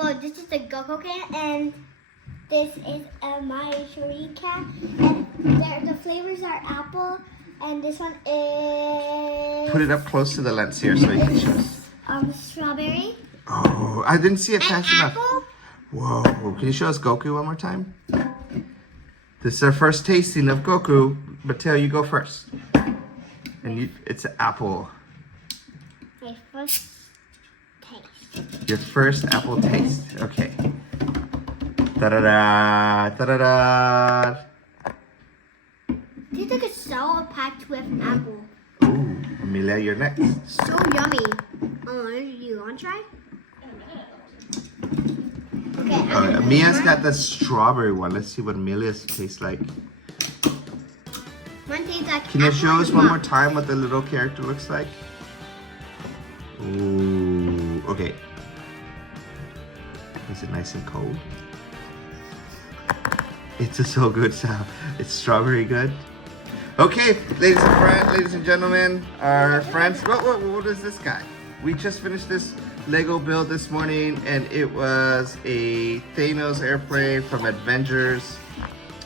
well, this is the Goku can, and this is my Shuri can. And the flavors are apple, and this one is... Put it up close to the lens here so you can show us. Strawberry. Oh, I didn't see it fast And enough. apple. Whoa, can you show us Goku one more time? This is our first tasting of Goku. Mateo, you go first. And it's an apple. My first taste. Your first apple taste. Okay. Da-da-da, da-da-da. These are sour packed with apple. Ooh, Amelia, you're next. So yummy. Oh, you want to try? Okay. Mia's got the strawberry one. Let's see what Amelia's tastes like. One tastes like Can you apple show us and one rock. more time what the little character looks like? Ooh, okay. Is it nice and cold? It's so good, Sal. It's strawberry good. Okay, ladies and gentlemen, our friends. What is this guy? We just finished this Lego build this morning, and it was a Thanos airplane from Avengers.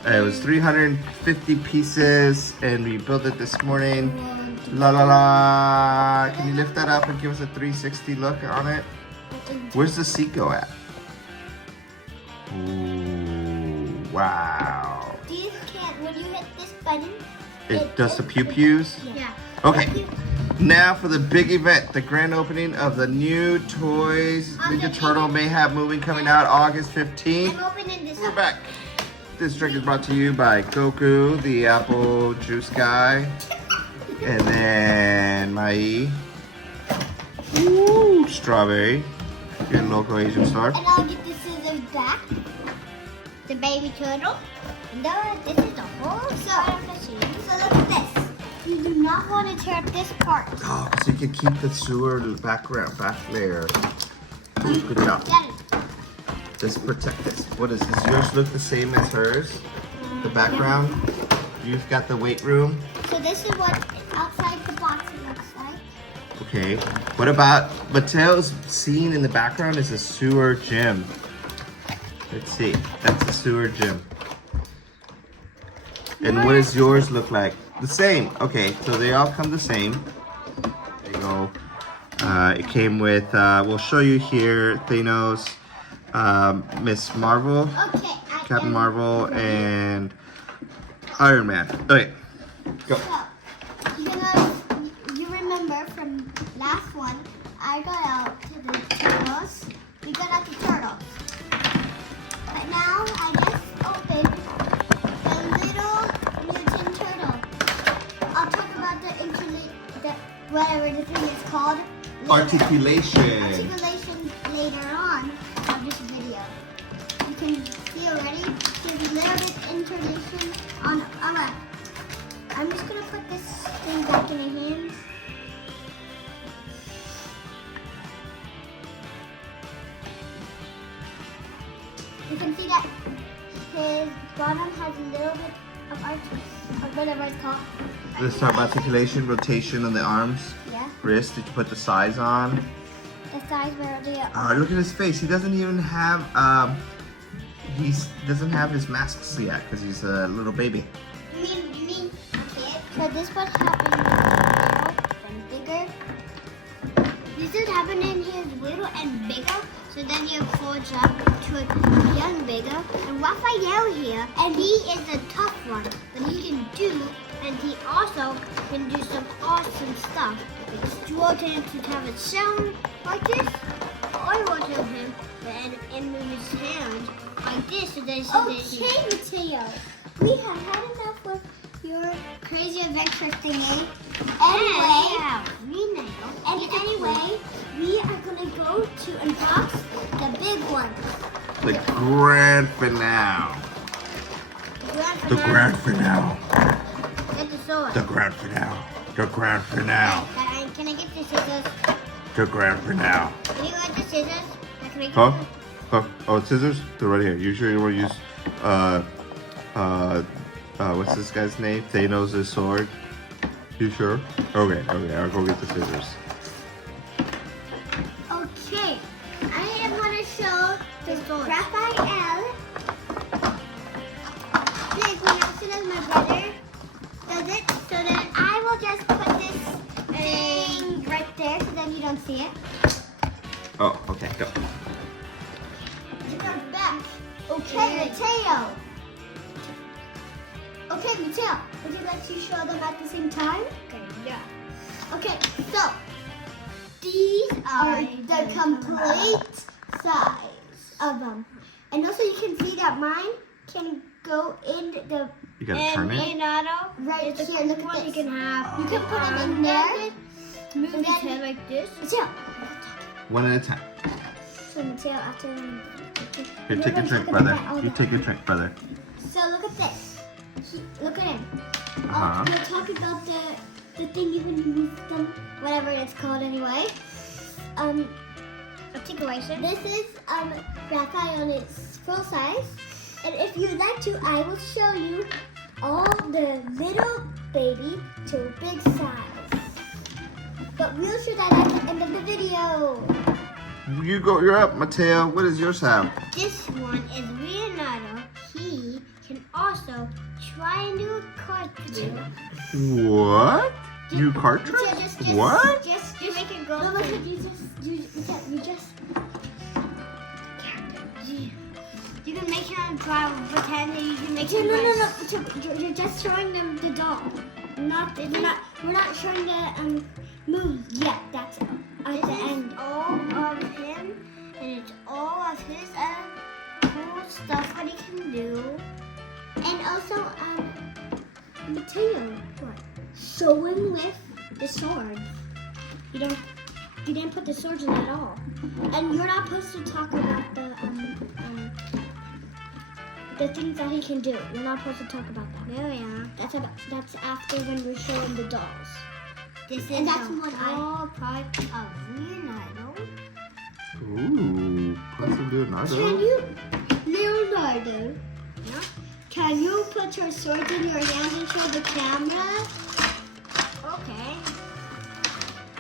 It was 350 pieces, and we built it this morning. La la la! Can you lift that up and give us a 360 look on it? Where's the seat go at? Ooh, wow! These can't. When you hit this button, It does the pew pews. Yeah. Okay. Now for the big event, the grand opening of the new Toys Ninja Turtle Mayhem movie coming out August 15th. I'm opening this We're up. back. This drink is brought to you by Goku, the apple juice guy, and then Mai. Ooh, strawberry. Your local Asian store. And I'll get the scissors back. The baby turtle. And this is the whole so look at this. You do not want to tear up this part. Oh, so you can keep the sewer back layer. Ooh, good job. Get it. Just protect this. What is this? Yours look the same as hers? The background? You've got the weight room? So this is what outside the box looks like. Okay. What about Mateo's scene in the background is a sewer gym. Let's see. That's a sewer gym. And what does yours look like? The same. Okay, so they all come the same. There you go. It came with, we'll show you here, Thanos, Miss Marvel, Okay. Captain Marvel, and Iron Man. Okay, go. So, you remember from last one, I got out to the turtles. We got out the turtles. But now I just opened the little mutant turtle. I'll talk about whatever the thing is called. Articulation. Articulation later on of this video. You can see already. There's a little bit of information on. Alright. I'm just gonna put this thing back in the hands. You can see that his bottom has a little bit of whatever it's called. Let's talk about articulation, rotation on the arms, Yeah. wrist. Did you put the size on? The size where the Oh, look at his face. He doesn't even have, doesn't have his masks yet because he's a little baby. You mean kid? So this one happened little and bigger. This is happening here is little and bigger. So then he folds up to a young bigger. And Raphael here, and he is the tough one. But he can do, and he also can do some awesome stuff. Like you want him to have a sound like this. I want him and move his hand like this. So then okay, Mateo. We have had enough with your crazy adventure thingy. Anyway, we are gonna go to unbox the big one. The grand finale. The grand finale. Get the sword. The grand finale. The grand finale. Can I get the scissors? The grand finale. Can you get the scissors? Can I get Huh? Oh, scissors? They're right here. You sure you want to use, what's this guy's name? Thanos' sword? You sure? Okay, I'll go get the scissors. Okay, I want to show the Raphael. Like when as soon as my brother does it, so then I will just put this thing right there, so then you don't see it. Oh, okay, go. It comes back. Okay, Mateo. Okay, Mateo. Would you like to show them at the same time? Okay, yeah. Okay, so these are the complete size of them. And also you can see that mine can go in the You gotta turn it. Leonardo, right here, look at this. You can have. You can put it in there. Move his head like this. Mateo. One at a time. So Mateo, after... Here, take a drink, brother. You take a drink, brother. So look at this. Look at him. Uh-huh. We'll talk about the thing you can use them, whatever it's called anyway. Articulation. This is Raphael on its full size. And if you'd like to, I will show you all the little baby to big size. But we'll show that at the end of the video. You're up, Mateo. What does yours have? This one is Leonardo. He can also try and do a cartridge. What? New cartridge? What? Just make it go. No, you can make him try pretend that you can make him. No. You're just showing them the doll. We're not showing the moves yet. That's at the end. All of him, and it's all of his cool stuff that he can do. And also, Mateo, what? Showing with the sword. You didn't put the swords in at all. And you're not supposed to talk about the things that he can do. You're not supposed to talk about that. Oh yeah. That's after when we're showing the dolls. And that's all part of Leonardo. Ooh, put some Leonardo. Leonardo? Yeah. Can you put your sword in your hand and show the camera? Okay.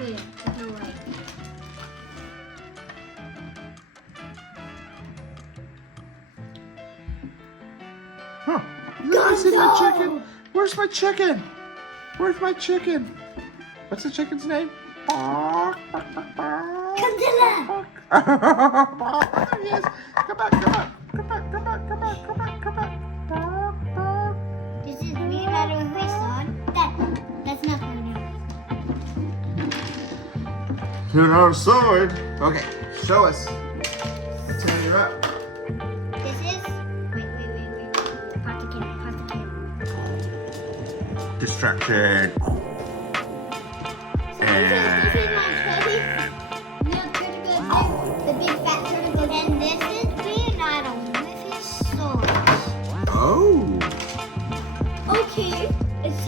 Wait, no way. Huh. Let me see my chicken. Where's my chicken? Where's my chicken? What's the chicken's name? Godzilla! Yes. Come back. This is Leonardo with his son. That's not Leonardo. Leonardo's sword. Okay, show us. Turn you up. This is... Wait. Part the camera. Distraction. This is my baby. The big fat turtle. And this is Leonardo with his sword. Oh. Okay, it's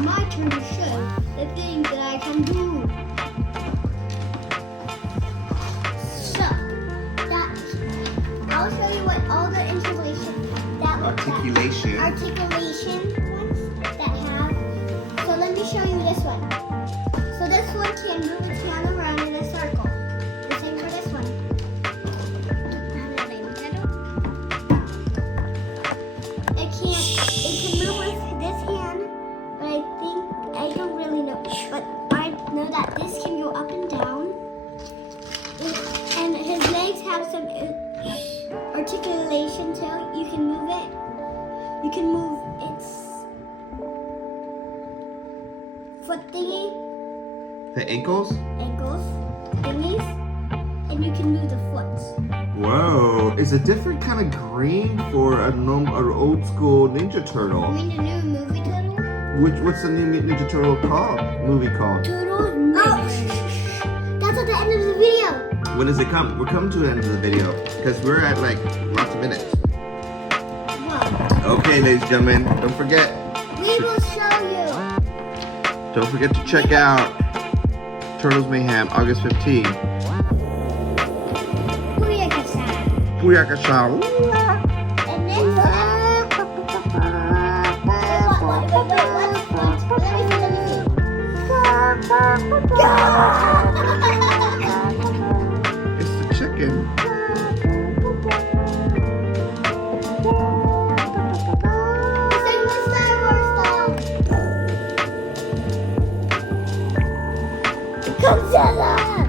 my turn to show the thing that I can do. So, I'll show you what all the articulation ones that have. So let me show you this one. So this one can move its hand around in a circle. The same for this one. It can move with this hand, but I don't really know. But I know that this can go up and down. And his legs have some articulation too. You can move it. You can move its foot thingy, The ankles? thingies, and you can move the foot. Whoa. It's a different kind of green for an old school Ninja Turtle. You mean the new movie turtle? What's the new Ninja Turtle movie called? Turtles Mayhem. That's at the end of the video. When does it come? We're coming to the end of the video because we're at like lots of minutes. Whoa. Okay, ladies and gentlemen, don't forget. We will show you. Don't forget to check out Turtles Mayhem, August 15th. Booyakasha. Booyakasha. And then let me see. It's the chicken. Godzilla!